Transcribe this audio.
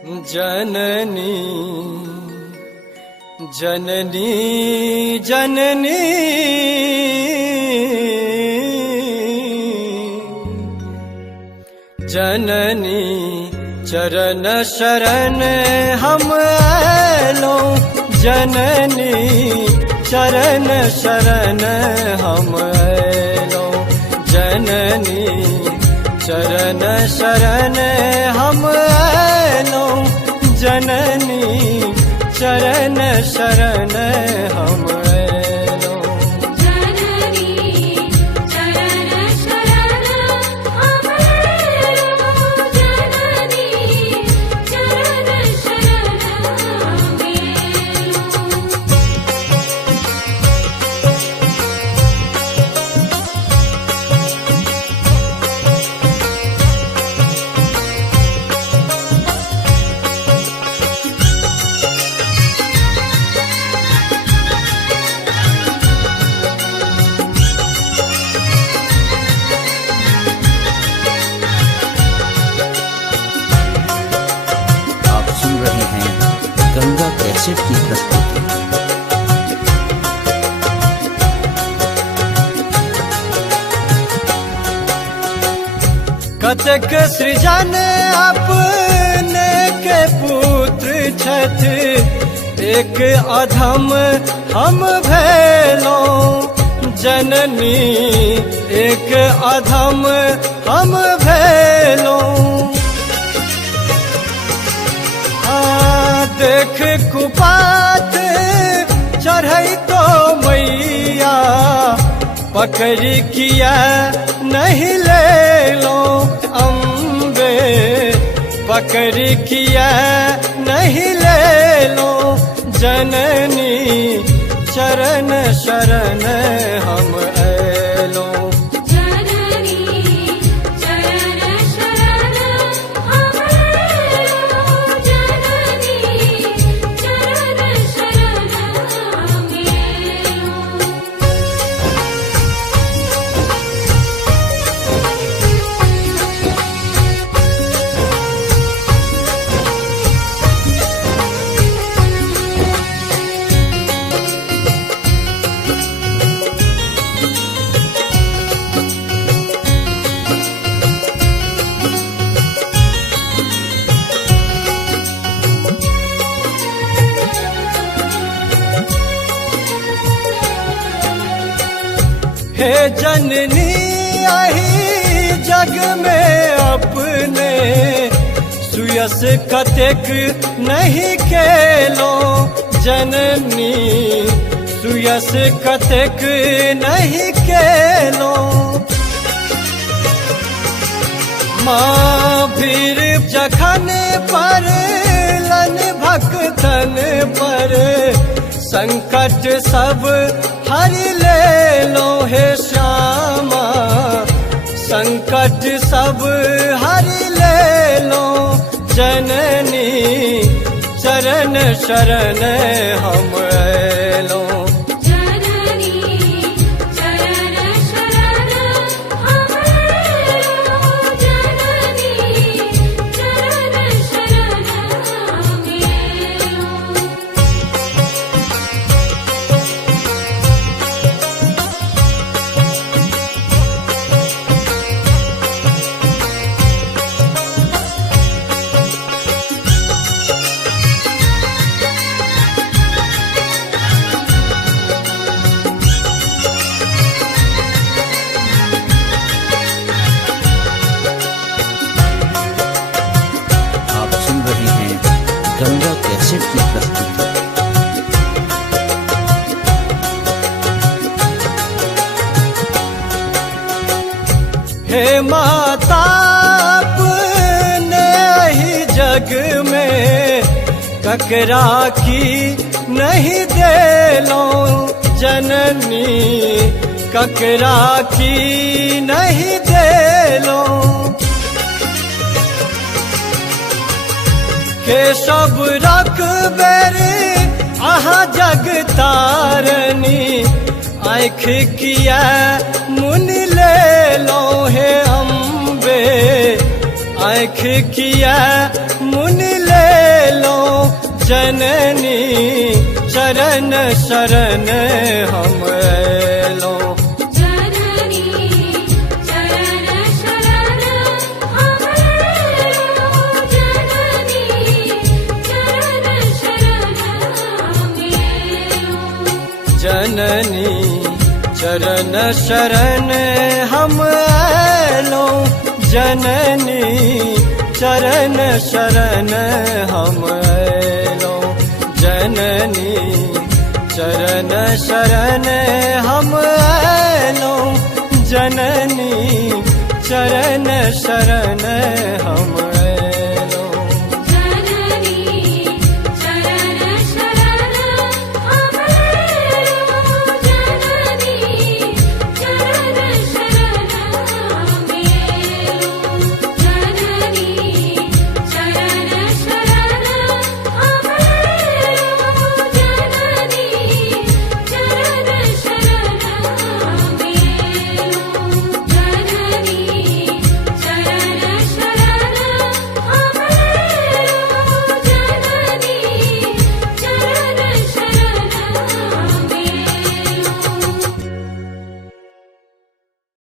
जननी जननी जननी जननी चरण शरण हम आलो जननी चरण शरण हम आलो जननी चरण शरण हम आलो जननी चरण शरण हम आलो जननी चरण शरण हम आलो जननी चरण शरण हम आप सुन रहे हैं गंगा कैसेट की प्रस्तुति। कतक सृजन अपने के पुत्र छथ एक अधम हम भेलो जननी एक अधम हम भेलो देख कुपात चढ़ई तो मैया पकड़ किया नहीं ले लो अम्बे पकड़ किया नहीं ले लो जननी चरण शरण हम ऐलो जननी चरण शरण हम आलो जननी चरण शरण हम आलो हे जननी आही जग में अपने सुयस कतेक नहीं केलो जननी सुयस कतेक नहीं केलो माँ भीर जखन पर लन भक्तन पर संकट सब हर ले लो हे श्यामा संकट सब हर ले लो जननी चरण शरण हम ऐलो जननी चरण शरण हम आलो जननी चरण शरण हम आलो आप सुन रहे हैं गंगा कैसेट की प्रस्तुति। हे माता अपने ही जग में ककरा की नहीं दे लो जननी ककरा की नहीं दे लो के सब रख बेरी आहा जग तारनी आँख किया मुन ले लो हे अम्बे आँख किया मुन ले जननी चरण शरण हम अयलो जननी चरण शरण हम अयलो जननी चरण शरण हम अयलो जननी चरण शरण हम अयलो जननी चरण शरण हम अयलो जननी चरण शरण हम अयलो जननी चरण शरण